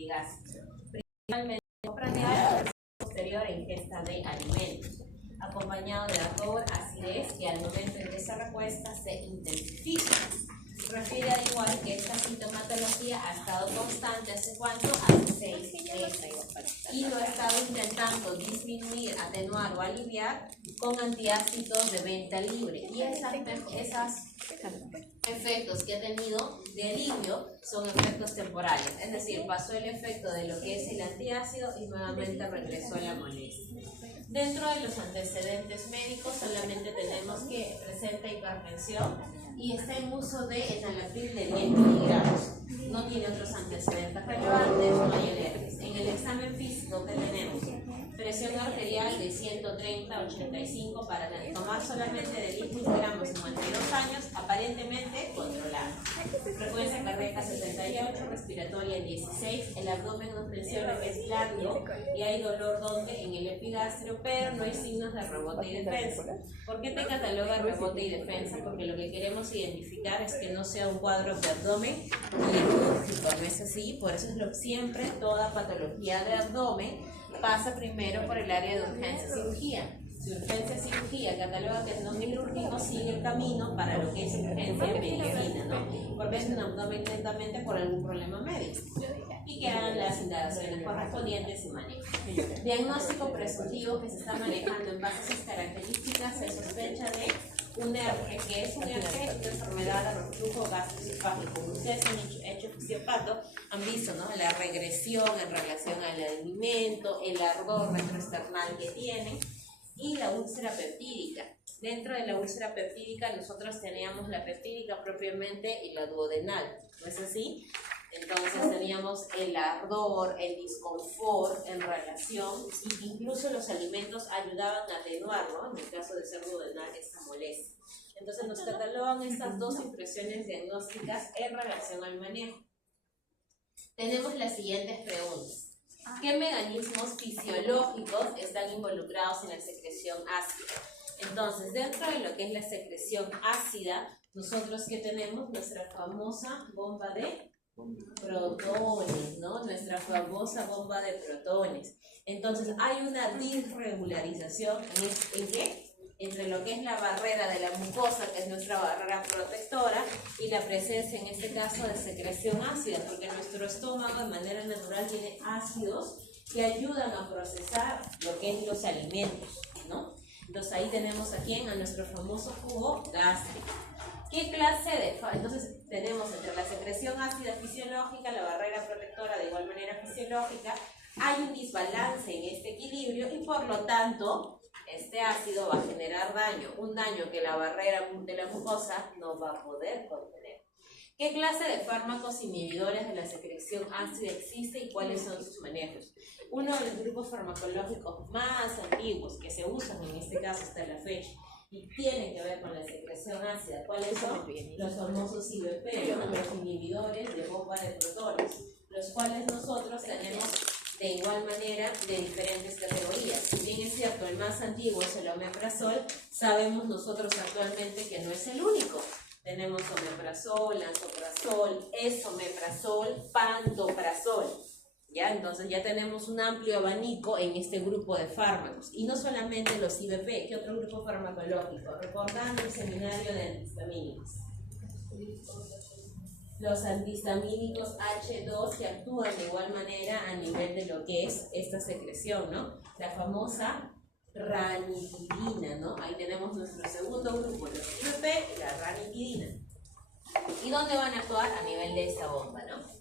epigástrico, principalmente prandial o posterior a ingesta de alimentos, acompañado de ardor, acidez, que al momento de esa respuesta se intensifica. Refiere al igual que esta sintomatología ha estado constante ¿hace cuánto? Hace 6 meses. Y lo ha estado intentando disminuir, atenuar o aliviar con antiácidos de venta libre. Y esos efectos que ha tenido de alivio son efectos temporales. Es decir, pasó el efecto de lo que es el antiácido y nuevamente regresó a la molestia. Dentro de los antecedentes médicos solamente tenemos que presenta hipertensión y está en uso de enalapril de 10 miligramos. No tiene otros antecedentes relevantes, no hay alergias. En el examen físico que tenemos, presión arterial de 130/85 para tomar solamente de 10 miligramos en 52 años, aparentemente controlada. Frecuencia cardíaca 78, respiratoria en 16, el abdomen nos menciona que es blando y hay dolor donde en el epigastrio, pero no hay signos de rebote y defensa. ¿Por qué te cataloga rebote y defensa? Porque lo que queremos identificar es que no sea un cuadro de abdomen quirúrgico, ¿no es así? Por eso es siempre toda patología de abdomen pasa primero por el área de urgencia cirugía. Si urgencia cirugía cataloga que es no quirúrgico, sigue el camino para lo que es urgencia en medicina, ¿no? Porque es un abdomen lentamente por algún problema médico. Y que hagan las indagaciones correspondientes y manejo. Diagnóstico presuntivo que se está manejando en base a esas características, se sospecha de un herpes, que es un herpes, una enfermedad de reflujo gastroesofágico. Ustedes han hecho fisiopato, han visto, ¿no?, la regresión en relación al alimento, el ardor retroesternal que tienen y la úlcera peptídica. Dentro de la úlcera peptídica nosotros teníamos la peptídica propiamente y la duodenal, ¿no es así? Entonces teníamos el ardor, el disconfort en relación, y incluso los alimentos ayudaban a atenuar, ¿no?, en el caso de ser duodenal, esta molestia. Entonces nos catalogan estas dos impresiones diagnósticas en relación al manejo. Tenemos las siguientes preguntas. ¿Qué mecanismos fisiológicos están involucrados en la secreción ácida? Entonces, dentro de lo que es la secreción ácida, nosotros que tenemos nuestra famosa bomba de protones, ¿no? Nuestra famosa bomba de protones. Entonces, hay una disregularización ¿en qué? Entre lo que es la barrera de la mucosa, que es nuestra barrera protectora, y la presencia, en este caso, de secreción ácida, porque nuestro estómago de manera natural tiene ácidos que ayudan a procesar lo que es los alimentos, ¿no? Entonces ahí tenemos aquí a nuestro famoso jugo gástrico. ¿Qué clase de...? Entonces tenemos entre la secreción ácida fisiológica, la barrera protectora de igual manera fisiológica, hay un desbalance en este equilibrio y por lo tanto este ácido va a generar daño, un daño que la barrera de la mucosa no va a poder contener. ¿Qué clase de fármacos inhibidores de la secreción ácida existe y cuáles son sus manejos? Uno de los grupos farmacológicos más antiguos que se usan en este caso hasta la fecha y tienen que ver con la secreción ácida, ¿cuáles son? Los famosos IBP, los inhibidores de bomba de protones, los cuales nosotros tenemos de igual manera de diferentes categorías. Si bien es cierto, el más antiguo es el omeprazol, sabemos nosotros actualmente que no es el único. Tenemos omeprazol, lansoprazol, esomeprazol, pantoprazol. ¿Ya? Entonces ya tenemos un amplio abanico en este grupo de fármacos. Y no solamente los IBP, ¿qué otro grupo farmacológico? Recordando el seminario de antihistamínicos. Los antihistamínicos H2 que actúan de igual manera a nivel de lo que es esta secreción, ¿no? La famosa ranitidina, ¿no? Ahí tenemos nuestro segundo grupo, los IBP y la ranitidina. ¿Y dónde van a actuar? A nivel de esta bomba, ¿no?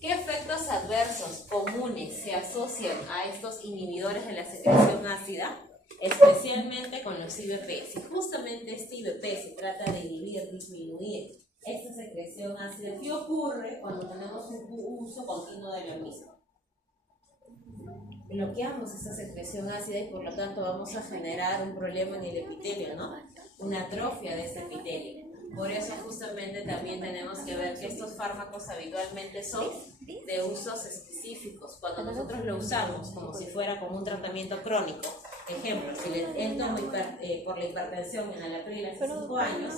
¿Qué efectos adversos comunes se asocian a estos inhibidores de la secreción ácida? Especialmente con los IBP. Si justamente este IBP se trata de inhibir, disminuir esta secreción ácida, ¿qué ocurre cuando tenemos un uso continuo de la misma? Bloqueamos esta secreción ácida y por lo tanto vamos a generar un problema en el epitelio, ¿no? Una atrofia de ese epitelio. Por eso justamente también tenemos que ver que estos fármacos habitualmente son de usos específicos. Cuando nosotros lo usamos como si fuera como un tratamiento crónico, ejemplo, si él toma por la hipertensión en enalapril hace 5 años,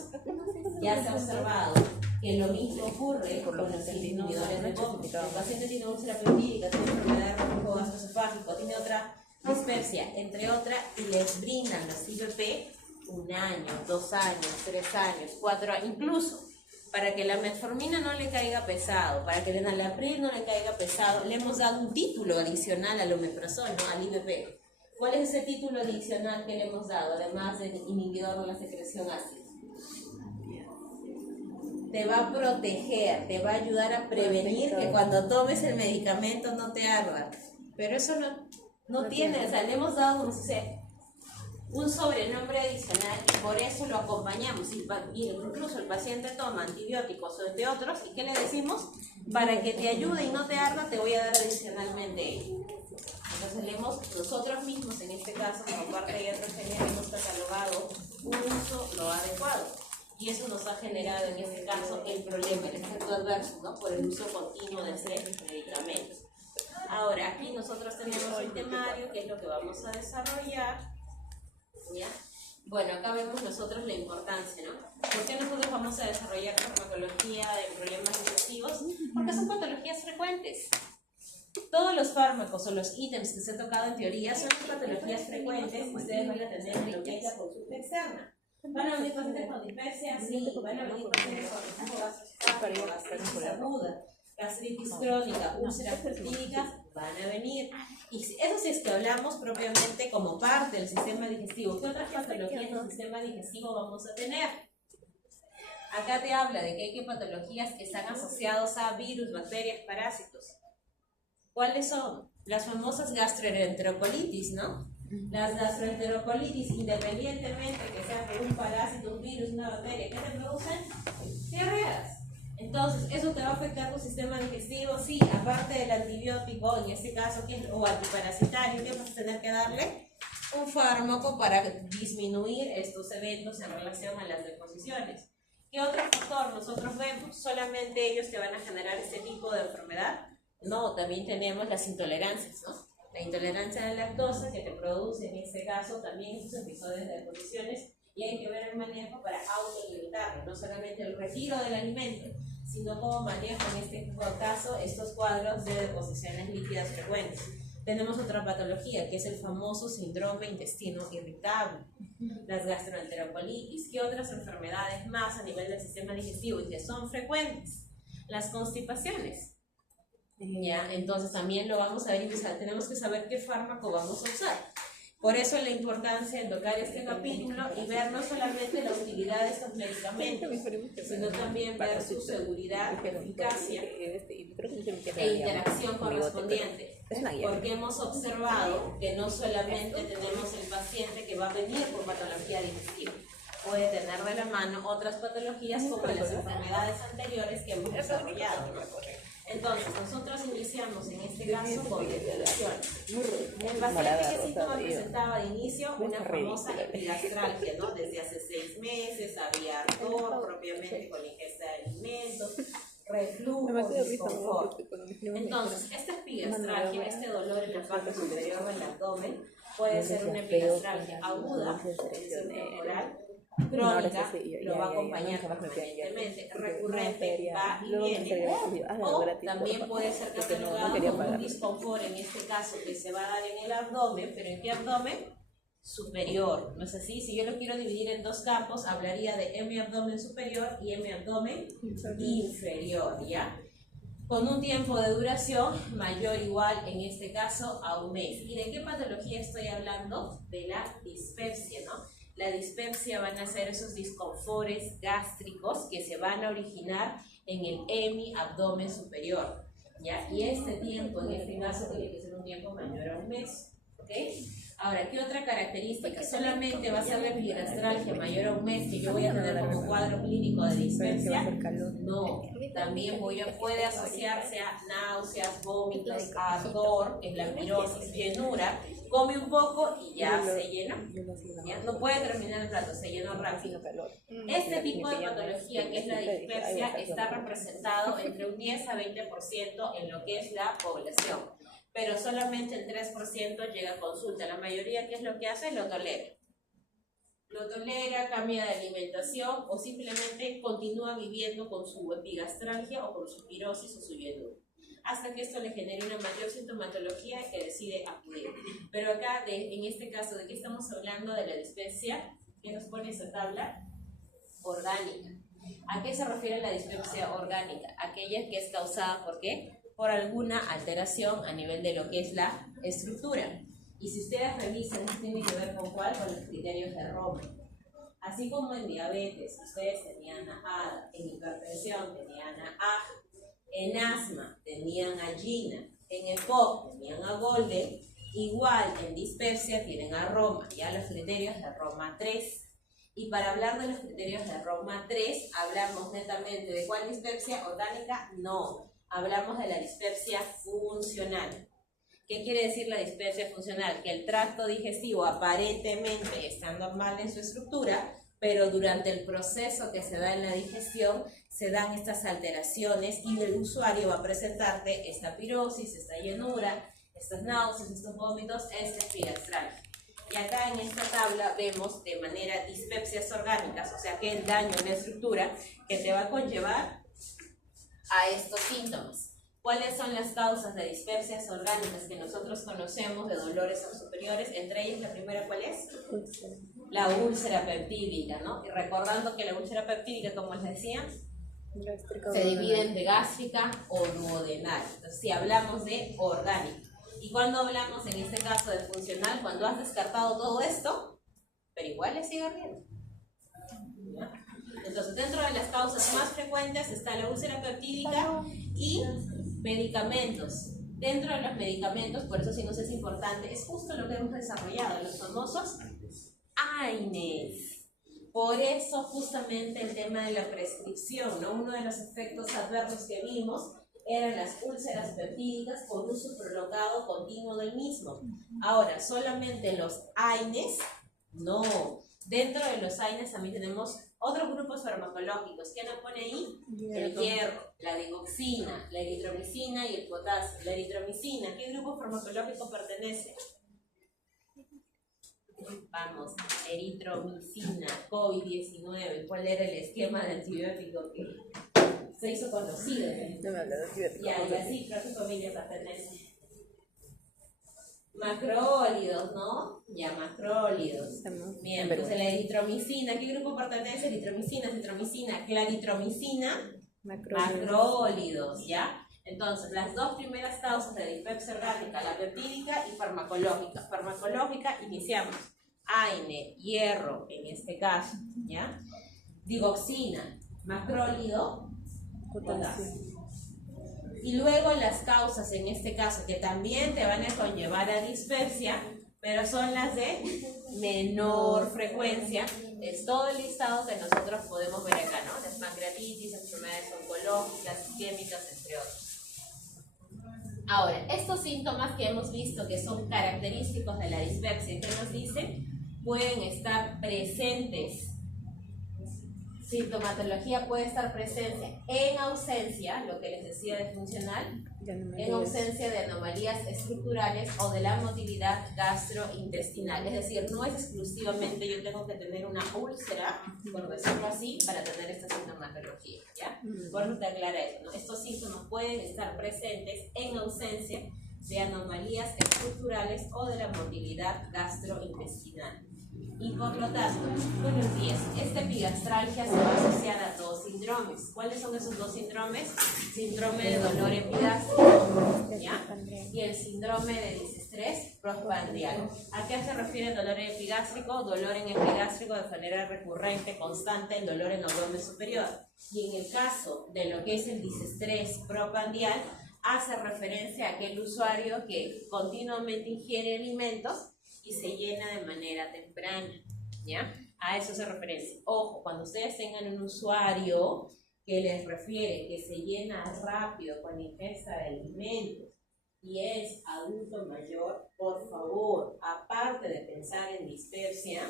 ya se ha observado que lo mismo ocurre con los inhibidores de vómito. El paciente tiene úlcera peptídica, tiene enfermedad de reflujo gastroesofágico, tiene otra dispepsia, entre otras, y les brindan los IVP 1 año, 2 años, 3 años, 4 años, incluso para que la metformina no le caiga pesado, para que el enalapril no le caiga pesado, le hemos dado un título adicional al omeprazol, ¿no? Al IVP. ¿Cuál es ese título adicional que le hemos dado, además del inhibidor de la secreción ácida? Te va a proteger, te va a ayudar a prevenir que cuando tomes el medicamento no te arda. Pero eso no tiene, o sea, le hemos dado, no sé, un sobrenombre adicional y por eso lo acompañamos. Y incluso el paciente toma antibióticos o entre otros, ¿y qué le decimos? Para que te ayude y no te arda, te voy a dar adicionalmente ello. Entonces nosotros mismos en este caso, como parte de iatrogenia, hemos catalogado un uso no adecuado. Y eso nos ha generado en este caso el problema, el efecto adverso, ¿no? Por el uso continuo de ese medicamento. Ahora, aquí nosotros tenemos un temario, que es lo que vamos a desarrollar. ¿Ya? Bueno, acá vemos nosotros la importancia, ¿no? ¿Por qué nosotros vamos a desarrollar farmacología de problemas digestivos? Porque son patologías frecuentes. Todos los fármacos o los ítems que se han tocado en teoría son patologías frecuentes que ustedes van a tener en lo que es la consulta externa. ¿Van a venir pacientes con dispepsia? Sí. ¿Van a venir pacientes con reflujo gastroesofágico, gastritis aguda, gastritis crónica, úlceras peptídicas? Van a venir. Y eso sí es que hablamos propiamente como parte del sistema digestivo. ¿Qué otras patologías del sistema digestivo vamos a tener? Acá te habla de que hay patologías que están asociadas a virus, bacterias, parásitos. ¿Cuáles son? Las famosas gastroenterocolitis, ¿no? Las gastroenterocolitis, independientemente que sea por un parásito, un virus, una bacteria, ¿qué te producen? Diarreas. Entonces, ¿eso te va a afectar tu sistema digestivo? Sí, aparte del antibiótico, en este caso, o antiparasitario, ¿qué vas a tener que darle? Un fármaco para disminuir estos eventos en relación a las deposiciones. ¿Qué otro factor nosotros vemos? ¿Solamente ellos te van a generar este tipo de enfermedad? No, también tenemos las intolerancias, ¿no? La intolerancia a la lactosa que te produce en este caso también estos episodios de deposiciones y hay que ver el manejo para autolimitarlo, no solamente el retiro del alimento, sino cómo manejo en este caso estos cuadros de deposiciones líquidas frecuentes. Tenemos otra patología que es el famoso síndrome intestino irritable, las gastroenterocolitis. ¿Qué otras enfermedades más a nivel del sistema digestivo y que son frecuentes? Las constipaciones. ¿Ya? Entonces también lo vamos a ver y tenemos que saber qué fármaco vamos a usar. Por eso la importancia de tocar este capítulo y ver no solamente la utilidad de estos medicamentos, sino también ver su seguridad, eficacia e interacción correspondiente. Porque hemos observado que no solamente tenemos el paciente que va a venir por patología digestiva, puede tener de la mano otras patologías como las enfermedades anteriores que hemos desarrollado. Entonces, nosotros iniciamos en este caso con depilaciones. El paciente que síntoma presentaba de inicio una famosa epigastralgia, ¿no? Desde hace 6 meses, había ardor propiamente con ingesta de alimentos, reflujo, disconfort. Entonces, esta epigastralgia, este dolor en la parte superior del abdomen, puede ser una epigastralgia aguda, tensión temporal, crónica, lo va a acompañar permanentemente, recurrente, va y viene, o también puede ser catalogado como un disconfort, en este caso que se va a dar en el abdomen, pero ¿en qué abdomen? Superior, ¿no es así? Si yo lo quiero dividir en 2 campos, hablaría de hemiabdomen superior y hemiabdomen inferior, ¿ya? Con un tiempo de duración mayor o igual, en este caso, a 1 mes. ¿Y de qué patología estoy hablando? De la dispepsia, ¿no? La dispepsia van a ser esos disconfortes gástricos que se van a originar en el hemiabdomen superior, ¿ya? Y este tiempo, en este caso, tiene que ser un tiempo mayor a 1 mes. ¿Ok? Ahora, ¿qué otra característica? ¿Solamente va a ser la epigastralgia mayor a un mes que yo voy a tener como cuadro clínico de dispepsia? No, también puede asociarse a náuseas, vómitos, ardor, que es la pirosis, llenura. Come un poco y ya se llenó. ¿Ya? No puede terminar el plato, se llenó rápido. Este tipo de patología, que es la dispepsia, está representado entre un 10 a 20% en lo que es la población. Pero solamente el 3% llega a consulta. La mayoría, ¿qué es lo que hace? Lo tolera. Lo tolera, cambia de alimentación o simplemente continúa viviendo con su epigastralgia o con su pirosis o su llenura. Hasta que esto le genere una mayor sintomatología y que decide acudir. Pero acá, en este caso, ¿de qué estamos hablando? De la dispepsia. ¿Qué nos pone esa tabla? Orgánica. ¿A qué se refiere la dispepsia orgánica? Aquella que es causada ¿por qué? Por alguna alteración a nivel de lo que es la estructura. Y si ustedes revisan, esto tiene que ver con cuál, con los criterios de Roma. Así como en diabetes, ustedes tenían a ADA, en hipertensión tenían a AG, en asma tenían a GINA, en EPOC tenían a Golden, igual en dispepsia tienen a Roma, ya los criterios de Roma 3. Y para hablar de los criterios de Roma 3, hablamos netamente de cuál dispepsia orgánica, no. Hablamos de la dispepsia funcional. ¿Qué quiere decir la dispepsia funcional? Que el tracto digestivo aparentemente está normal en su estructura, pero durante el proceso que se da en la digestión se dan estas alteraciones y el usuario va a presentarte esta pirosis, esta llenura, estas náuseas, estos vómitos, esta epigastralgia. Y acá en esta tabla vemos de manera dispepsias orgánicas, o sea que el daño en la estructura que te va a conllevar a estos síntomas. ¿Cuáles son las causas de dispepsias orgánicas que nosotros conocemos de dolores superiores? Entre ellas, la primera, ¿cuál es? La úlcera peptídica, ¿no? Y recordando que la úlcera peptídica, como les decía, se divide entre gástrica o duodenal. Entonces, si hablamos de orgánica. Y cuando hablamos, en este caso, de funcional, cuando has descartado todo esto, pero igual le sigue riendo. ¿Ya? Entonces, dentro de las causas más frecuentes está la úlcera peptídica y medicamentos. Dentro de los medicamentos, por eso sí nos es importante, es justo lo que hemos desarrollado, los famosos AINES. Por eso justamente el tema de la prescripción, ¿no? Uno de los efectos adversos que vimos eran las úlceras peptídicas por uso prolongado continuo del mismo. Ahora, solamente los AINES, no. Dentro de los AINES también tenemos otros grupos farmacológicos. ¿Qué nos pone ahí? El hierro, la digoxina, la eritromicina y el potasio. La eritromicina, ¿qué grupo farmacológico pertenece? Vamos, eritromicina, COVID-19. ¿Cuál era el esquema de antibiótico que se hizo conocido? No me habla de antibiótico. Y así, creo que familia pertenece. Macrólidos, ¿no? Ya, macrólidos. Bien, entonces la eritromicina, ¿qué grupo pertenece? Eritromicina, citromicina, claritromicina, macrólidos, ¿ya? Entonces, las dos primeras causas de dispepsia orgánica, la peptídica y farmacológica. Farmacológica, iniciamos. AINE, hierro, en este caso, ¿ya? Digoxina, macrólido, potasio. Y luego las causas, en este caso, que también te van a conllevar a dispepsia, pero son las de menor frecuencia. Es todo el listado que nosotros podemos ver acá, ¿no? Las pancreatitis, enfermedades oncológicas, isquémicas, entre otros. Ahora, estos síntomas que hemos visto que son característicos de la dispepsia, ¿qué nos dicen? Pueden estar presentes. Sintomatología puede estar presente en ausencia, lo que les decía de funcional, en ausencia de anomalías estructurales o de la motilidad gastrointestinal. Es decir, no es exclusivamente yo tengo que tener una úlcera, por decirlo así, para tener esta sintomatología, ¿ya? Por eso te aclara eso, ¿no? Estos síntomas pueden estar presentes en ausencia de anomalías estructurales o de la motilidad gastrointestinal. Y por lo tanto, buenos días, esta epigastralgia se va a asociar a dos síndromes. ¿Cuáles son esos dos síndromes? Síndrome de dolor epigástrico, ¿ya? Y el síndrome de disestrés postprandial. ¿A qué se refiere el dolor epigástrico? Dolor en epigástrico de manera recurrente, constante, el dolor en abdomen superior. Y en el caso de lo que es el disestrés postprandial, hace referencia a aquel usuario que continuamente ingiere alimentos y se llena de manera temprana, ¿ya? A eso se referencia. Ojo, cuando ustedes tengan un usuario que les refiere que se llena rápido con ingesta de alimentos y es adulto mayor, por favor, aparte de pensar en dispepsia,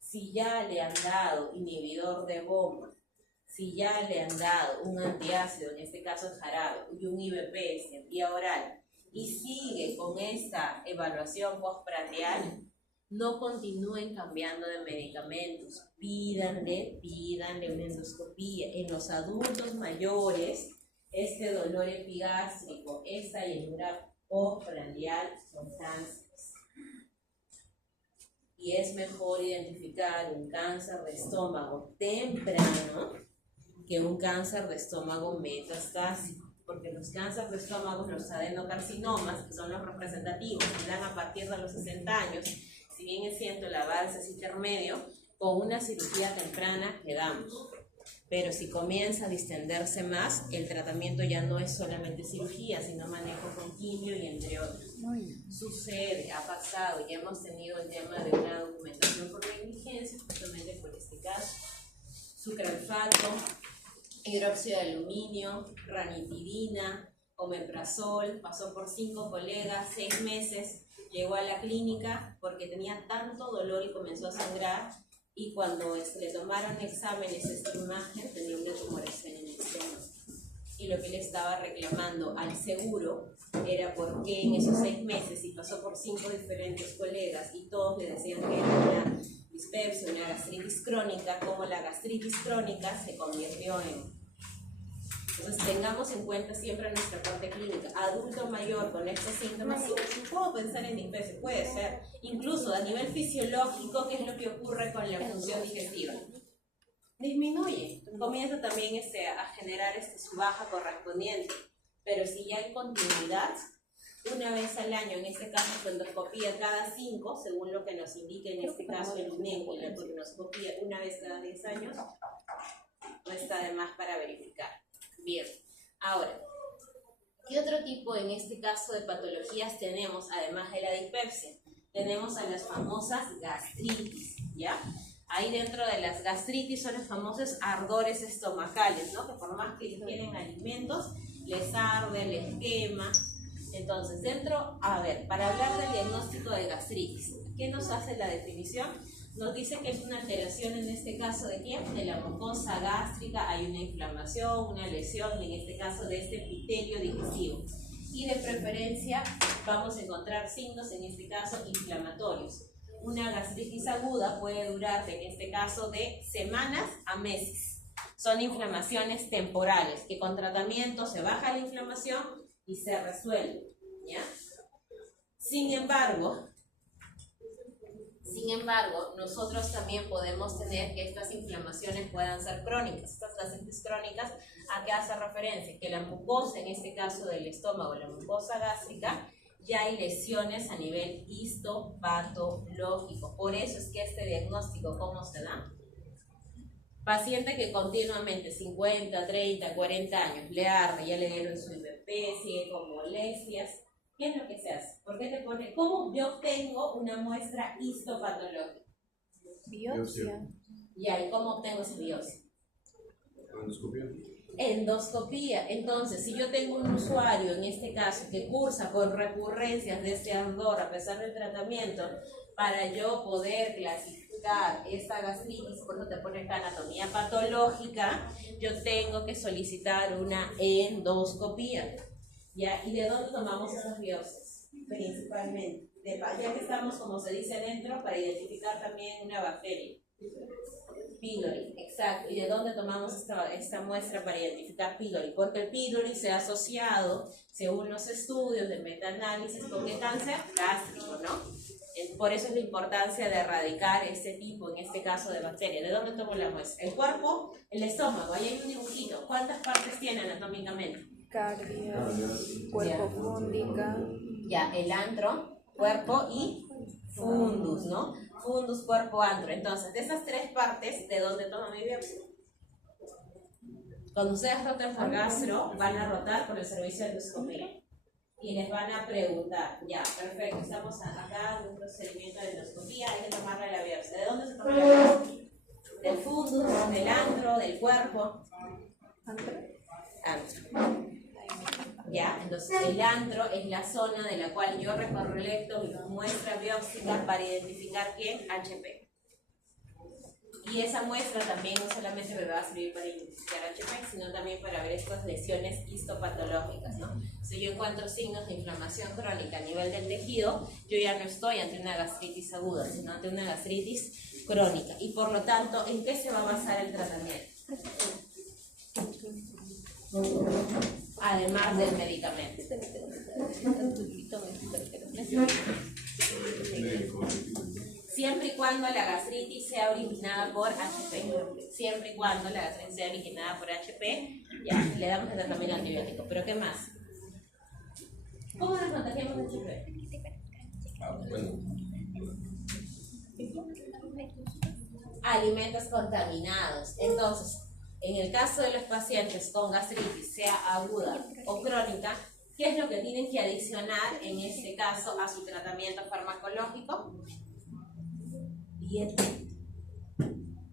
si ya le han dado inhibidor de bomba, si ya le han dado un antiácido, en este caso el jarabe, y un IBPS en vía oral, y sigue con esta evaluación postprandial, no continúen cambiando de medicamentos. Pídanle una endoscopía. En los adultos mayores, este dolor epigástrico, esta llenura postprandial son cánceres. Y es mejor identificar un cáncer de estómago temprano que un cáncer de estómago metastásico, porque los cánceres de estómago, los adenocarcinomas, que son los representativos, que dan a partir de los 60 años, si bien es cierto el avance es intermedio, con una cirugía temprana quedamos. Pero si comienza a distenderse más, el tratamiento ya no es solamente cirugía, sino manejo con quimio y entre otros. Sucede, ha pasado, ya hemos tenido el tema de una documentación por negligencia, justamente por este caso. Sucralfato, hidróxido de aluminio, ranitidina, omeprazol, pasó por 5 colegas, 6 meses, llegó a la clínica porque tenía tanto dolor y comenzó a sangrar, y cuando le tomaron exámenes, esta imagen tenía una tumoración en el estómago. Y lo que le estaba reclamando al seguro era por qué en esos 6 meses, y pasó por 5 diferentes colegas y todos le decían que era una dispepsia, una gastritis crónica, como la gastritis crónica se convirtió en... Entonces tengamos en cuenta siempre nuestra parte clínica. Adulto mayor con estos síntomas, sí, puedo pensar en dispepsia, puede ser. Incluso a nivel fisiológico, ¿qué es lo que ocurre con la función digestiva? Disminuye, comienza también a generar su baja correspondiente. Pero si ya hay continuidad, una vez al año, en este caso endoscopía cada 5, según lo que nos indique en este caso el INECO, y la colonoscopía una vez cada 10 años, no está de más para verificar. Bien, ahora, ¿qué otro tipo en este caso de patologías tenemos además de la dispepsia? Tenemos a las famosas gastritis, ¿ya? Ahí dentro de las gastritis son los famosos ardores estomacales, ¿no? Que por más que ingieren alimentos, les arde, les quema. Entonces, para hablar del diagnóstico de gastritis, ¿qué nos hace la definición? Nos dice que es una alteración, en este caso, ¿de quién? De la mucosa gástrica, hay una inflamación, una lesión, en este caso de este epitelio digestivo. Y de preferencia vamos a encontrar signos, en este caso, inflamatorios. Una gastritis aguda puede durar, en este caso, de semanas a meses. Son inflamaciones temporales, que con tratamiento se baja la inflamación y se resuelve, ¿ya? Sin embargo, nosotros también podemos tener que estas inflamaciones puedan ser crónicas. Estas gastritis crónicas, ¿a qué hace referencia? Que la mucosa, en este caso del estómago, la mucosa gástrica, ya hay lesiones a nivel histopatológico. Por eso es que este diagnóstico, ¿cómo se da? Paciente que continuamente, 50, 30, 40 años, le arde, ya le dieron su IBP, sigue con molestias. ¿Qué es lo que se hace? ¿Por qué te pone? ¿Cómo yo obtengo una muestra histopatológica? Biopsia. ¿Y cómo obtengo esa biopsia? Endoscopía. Endoscopía. Entonces, si yo tengo un usuario, en este caso, que cursa con recurrencias de este ardor a pesar del tratamiento, para yo poder clasificar esta gastritis, cuando te pone esta anatomía patológica, yo tengo que solicitar una endoscopía. ¿Ya? ¿Y de dónde tomamos esas biopsias? Principalmente, ya que estamos, como se dice adentro, para identificar también una bacteria. Pylori, exacto. ¿Y de dónde tomamos esta muestra para identificar pylori? Porque el pylori se ha asociado, según los estudios de metaanálisis, con qué cáncer gástrico, ¿no? Por eso es la importancia de erradicar este tipo, en este caso, de bacterias. ¿De dónde tomo la muestra? El cuerpo, el estómago, ahí hay un dibujito. ¿Cuántas partes tiene anatómicamente? Cardia, cuerpo fúndica. Ya, el antro, cuerpo y fundus, ¿no? Fundus, cuerpo, antro. Entonces, de esas 3 partes, ¿de dónde tomo mi biopsia? Cuando ustedes rotan por gastro, van a rotar por el servicio de endoscopía. Y les van a preguntar, ya, perfecto, estamos acá en un procedimiento de endoscopía, hay que tomarle la biopsia. ¿De dónde se toma la biopsia? Del fundus, del antro, del cuerpo. Antro. Ya, entonces el antro es la zona de la cual yo recolecto mi muestra biópsica para identificar qué, HP. Y esa muestra también no solamente me va a servir para identificar HP, sino también para ver estas lesiones histopatológicas, ¿no? Si yo encuentro signos de inflamación crónica a nivel del tejido, yo ya no estoy ante una gastritis aguda, sino ante una gastritis crónica. Y por lo tanto, ¿en qué se va a basar el tratamiento? Además del medicamento. Siempre y cuando la gastritis sea originada por HP. Siempre y cuando la gastritis sea originada por HP, ya, le damos el tratamiento antibiótico. ¿Pero qué más? ¿Cómo nos contagiamos de HP? Alimentos contaminados. Entonces, en el caso de los pacientes con gastritis, sea aguda o crónica, ¿qué es lo que tienen que adicionar en este caso a su tratamiento farmacológico? Dieta.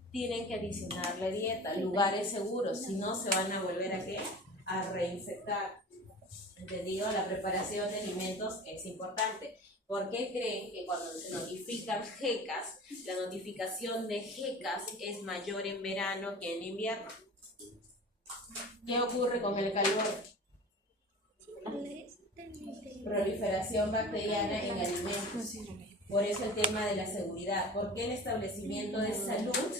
Tienen que adicionarle dieta, lugares seguros, si no se van a volver a ¿qué? A reinfectar. ¿Entendido? La preparación de alimentos es importante. ¿Por qué creen que cuando se notifican GECAS, la notificación de GECAS es mayor en verano que en invierno? ¿Qué ocurre con el calor? Proliferación bacteriana en alimentos. Por eso el tema de la seguridad. ¿Por qué el establecimiento de salud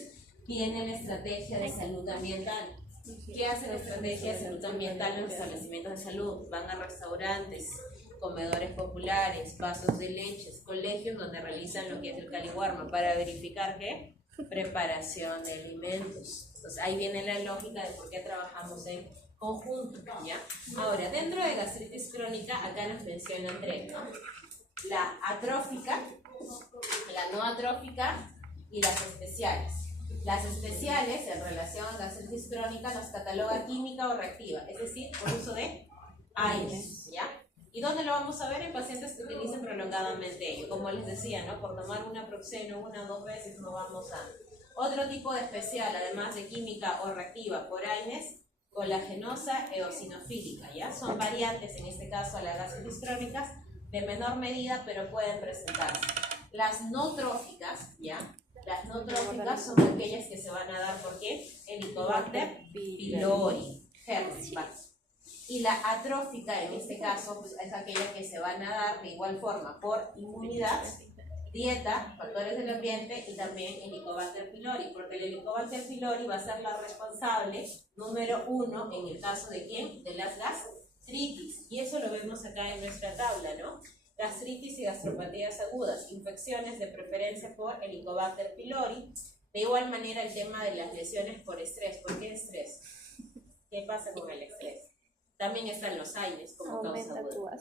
tiene la estrategia de salud ambiental? ¿Qué hace la estrategia de salud ambiental en los establecimientos de salud? Van a restaurantes, comedores populares, vasos de leches, colegios donde realizan lo que es el caliwarma para verificar ¿qué? Preparación de alimentos. Entonces ahí viene la lógica de por qué trabajamos en conjunto, ¿ya? Ahora, dentro de gastritis crónica, acá nos mencionan tres, ¿no? La atrófica, la no atrófica y las especiales. Las especiales, en relación a gastritis crónica, las cataloga química o reactiva, es decir, por uso de AINES, ¿ya? ¿Y dónde lo vamos a ver? En pacientes que utilicen prolongadamente ello. Como les decía, ¿no? Por tomar una proxeno una o dos veces no vamos a... Otro tipo de especial, además de química o reactiva por AINES, colagenosa eosinofílica, ¿ya? Son variantes, en este caso, a las gastritis crónicas, de menor medida, pero pueden presentarse. Las no tróficas, ¿ya? Las no tróficas son aquellas que se van a dar por ¿qué? Helicobacter pylori, Herpes. Y la atrófica, en este caso, pues, es aquella que se van a dar de igual forma por inmunidad, dieta, factores del ambiente y también Helicobacter pylori, porque el Helicobacter pylori va a ser la responsable número 1 en el caso de ¿quién? De las gastritis. Y eso lo vemos acá en nuestra tabla, ¿no? Gastritis y gastropatías agudas, infecciones de preferencia por Helicobacter pylori. De igual manera el tema de las lesiones por estrés. ¿Por qué estrés? ¿Qué pasa con el estrés? También están los AINES como causa aguda.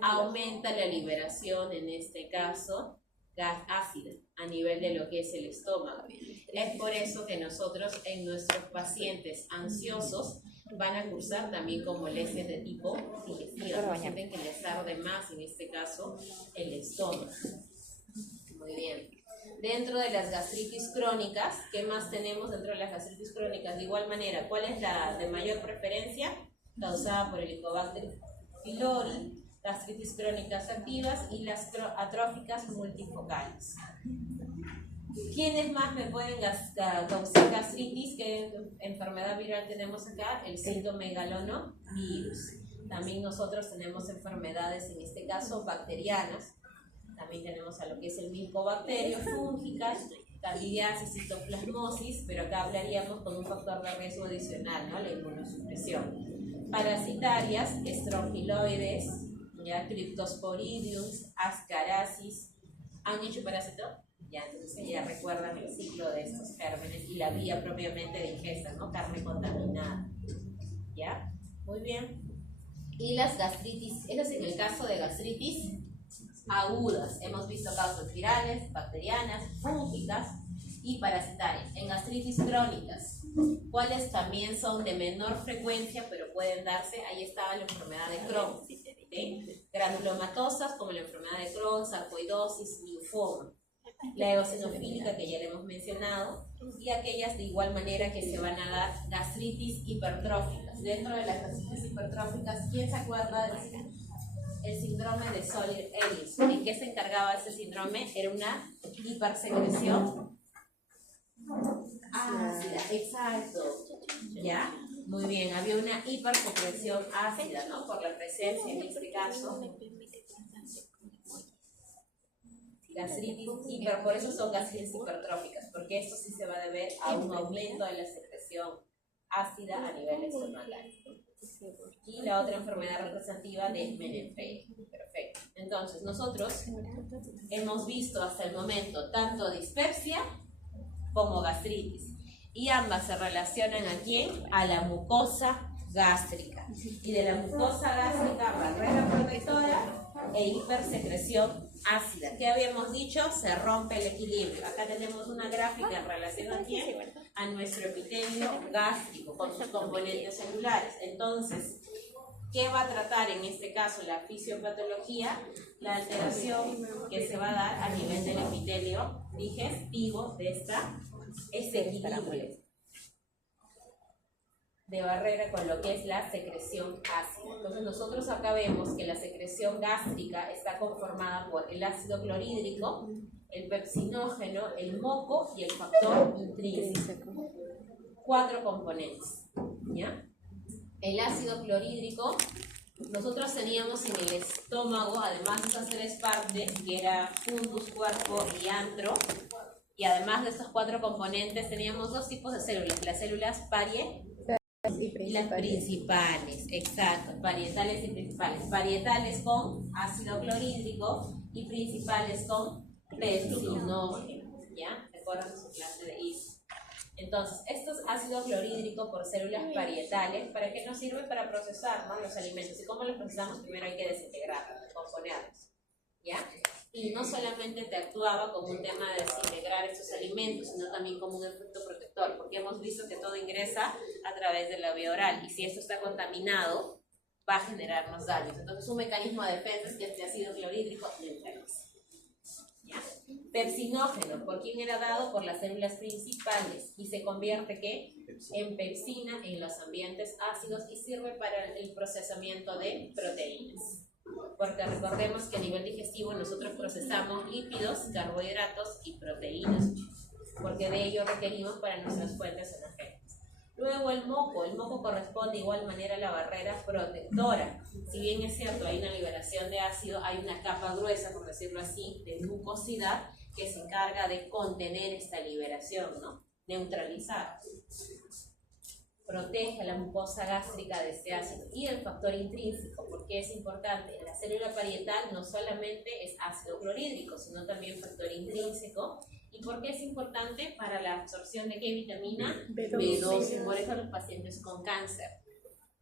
Aumenta la liberación, en este caso, gas ácido a nivel de lo que es el estómago. Es por eso que nosotros en nuestros pacientes ansiosos van a cursar también con molestias de tipo digestiva. Sienten que les arde más, en este caso, el estómago. Muy bien. Dentro de las gastritis crónicas, ¿qué más tenemos dentro de las gastritis crónicas? De igual manera, ¿cuál es la de mayor preferencia? Causada por Helicobacter pylori, gastritis crónicas activas y las atróficas multifocales. ¿Quiénes más me pueden causar gastritis? ¿Qué enfermedad viral tenemos acá? El citomegalovirus. También nosotros tenemos enfermedades, en este caso, bacterianas. También tenemos a lo que es el micobacterio, fúngicas, candidiasis, citoplasmosis, pero acá hablaríamos con un factor de riesgo adicional, ¿no? La inmunosupresión. Parasitarias, estrongiloides, ya, Cryptosporidium, Ascarasis. ¿Han hecho parásito? Ya, entonces ya recuerdan el ciclo de estos gérmenes y la vía propiamente de ingesta, ¿no? Carne contaminada. ¿Ya? Muy bien. Y las gastritis, eso es en el caso de gastritis agudas. Hemos visto causas virales, bacterianas, fúngicas, y parasitarias. En gastritis crónicas, cuáles también son de menor frecuencia, pero pueden darse, ahí estaba la enfermedad de Crohn, ¿sí? Granulomatosas como la enfermedad de Crohn, sarcoidosis, linfoma. La eosinofílica que ya le hemos mencionado, y aquellas de igual manera que se van a dar gastritis hipertróficas. Dentro de las gastritis hipertróficas, ¿quién se acuerda del síndrome de Soler-Ellis? ¿En qué se encargaba ese síndrome? Era una hipersecreción ácida, exacto. ¿Ya? Muy bien, había una hipersecreción ácida, ¿no? Por la presencia, en este caso, gastritis hiper, por eso son gastritis hipertróficas, porque esto sí se va a deber a un aumento de la secreción ácida a nivel estomacal. Y la otra enfermedad representativa de Mendenfeld. Perfecto. Entonces, nosotros hemos visto hasta el momento tanto dispepsia como gastritis. Y ambas se relacionan ¿a quién? A la mucosa gástrica. Y de la mucosa gástrica, barrera protectora e hipersecreción ácida. ¿Qué habíamos dicho? Se rompe el equilibrio. Acá tenemos una gráfica en relación ¿a quién? A nuestro epitelio gástrico con sus componentes celulares. Entonces, ¿qué va a tratar en este caso la fisiopatología? La alteración que se va a dar a nivel del epitelio digestivo de este equilibrio de barrera con lo que es la secreción ácida. Entonces nosotros acá vemos que la secreción gástrica está conformada por el ácido clorhídrico, el pepsinógeno, el moco y el factor intrínseco. 4 componentes, ¿ya? El ácido clorhídrico, nosotros teníamos en el estómago, además de esas 3 partes, que era fundus, cuerpo y antro, y además de estos 4 componentes teníamos 2 tipos de células, las células parietales y las principales, exacto, parietales y principales. Parietales con ácido clorhídrico y principales con pepsinógeno, ¿ya? Recuerdan su clase de ISO. Entonces, estos ácido clorhídrico por células parietales, ¿para qué nos sirve? Para procesar, ¿no?, los alimentos. ¿Y cómo los procesamos? Primero hay que desintegrarlos, descomponerlos, ¿ya? Y no solamente te actuaba como un tema de desintegrar estos alimentos, sino también como un efecto protector, porque hemos visto que todo ingresa a través de la vía oral, y si esto está contaminado, va a generarnos daños. Entonces, un mecanismo de defensa es que este ácido clorhídrico neutraliza. ¿Ya? Pepsinógeno, ¿por quién era dado? Por las células principales, y se convierte ¿qué? En pepsina en los ambientes ácidos y sirve para el procesamiento de proteínas. Porque recordemos que a nivel digestivo nosotros procesamos lípidos, carbohidratos y proteínas, porque de ello requerimos para nuestras fuentes energéticas. Luego el moco corresponde de igual manera a la barrera protectora. Si bien es cierto, hay una liberación de ácido, hay una capa gruesa, por decirlo así, de mucosidad que se encarga de contener esta liberación, ¿no? Neutralizar. Protege a la mucosa gástrica de este ácido. Y el factor intrínseco, porque es importante. En la célula parietal no solamente es ácido clorhídrico, sino también factor intrínseco. ¿Y por qué es importante? Para la absorción de ¿qué vitamina? B12. Por eso a los pacientes con cáncer,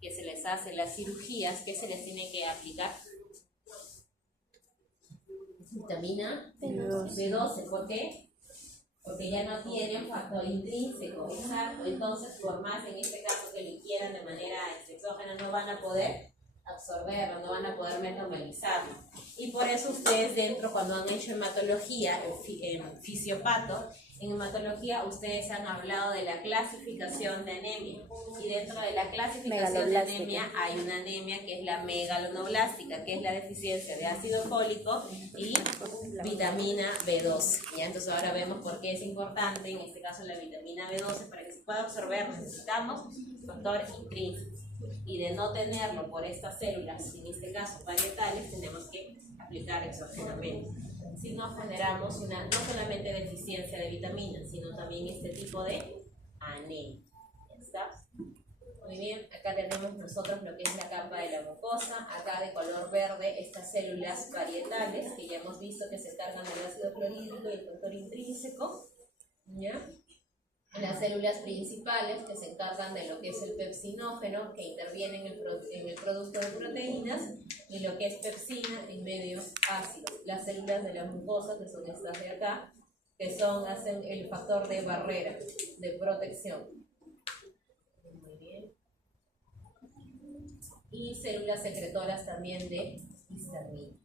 que se les hace las cirugías, ¿qué se les tiene que aplicar? Vitamina B12. ¿Por qué? Porque ya no tienen factor intrínseco, exacto. Entonces, por más en este caso que lo quieran de manera exógena, no van a poder absorberlo, no van a poder metabolizarlo. Y por eso ustedes dentro, cuando han hecho hematología, en fisiopato, en hematología ustedes han hablado de la clasificación de anemia. Y dentro de la clasificación de anemia hay una anemia que es la megaloblastica, que es la deficiencia de ácido fólico y vitamina B12. ¿Ya? Entonces ahora vemos por qué es importante, en este caso la vitamina B12, para que se pueda absorber necesitamos factor intrínseco. Y de no tenerlo por estas células, en este caso parietales, tenemos que aplicar exógenamente. Si no generamos no solamente deficiencia de vitaminas, sino también este tipo de anemia. ¿Ya está? Muy bien, acá tenemos nosotros lo que es la capa de la mucosa, acá de color verde estas células parietales, que ya hemos visto que se cargan del ácido clorhídrico y el factor intrínseco, ¿ya? Las células principales que se encargan de lo que es el pepsinógeno, que interviene en el producto de proteínas, y lo que es pepsina en medios ácidos. Las células de la mucosa, que son estas de acá, que hacen el factor de barrera, de protección. Muy bien. Y células secretoras también de histamina.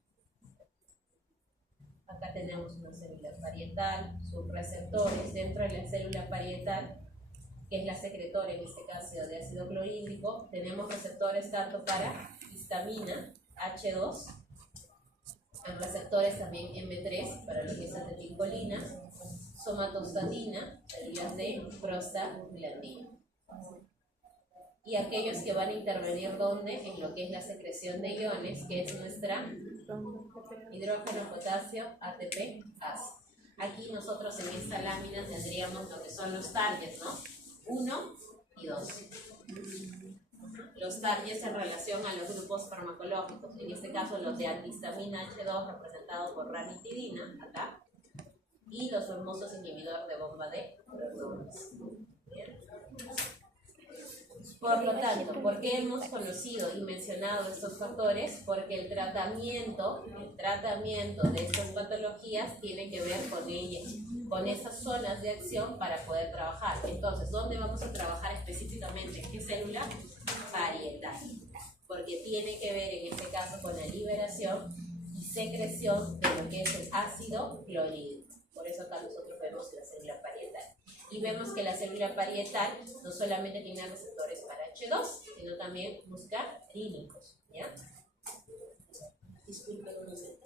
Acá tenemos una célula parietal, sus receptores dentro de la célula parietal, que es la secretoria en este caso de ácido clorhídrico. Tenemos receptores tanto para histamina, H2, receptores también M3 para lo que es acetilcolina, somatostatina, células de prostaglandina. Y aquellos que van a intervenir ¿dónde? En lo que es la secreción de iones, que es nuestra hidrógeno, potasio, ATP, ASA. Aquí nosotros en esta lámina tendríamos lo que son los targets, ¿no? 1 y 2. Los targets en relación a los grupos farmacológicos, en este caso los de antihistamina H2 representados por ranitidina, acá, y los famosos inhibidores de bomba de protones. Bien. Por lo tanto, ¿por qué hemos conocido y mencionado estos factores? Porque el tratamiento de estas patologías tiene que ver con ellas, con esas zonas de acción para poder trabajar. Entonces, ¿dónde vamos a trabajar específicamente? ¿En qué célula? Parietal. Porque tiene que ver en este caso con la liberación y secreción de lo que es el ácido clorhídrico. Por eso acá nosotros vemos la célula parietal. Y vemos que la célula parietal no solamente tiene receptores para H2, sino también muscarínicos. ¿Ya? Disculpen un momento.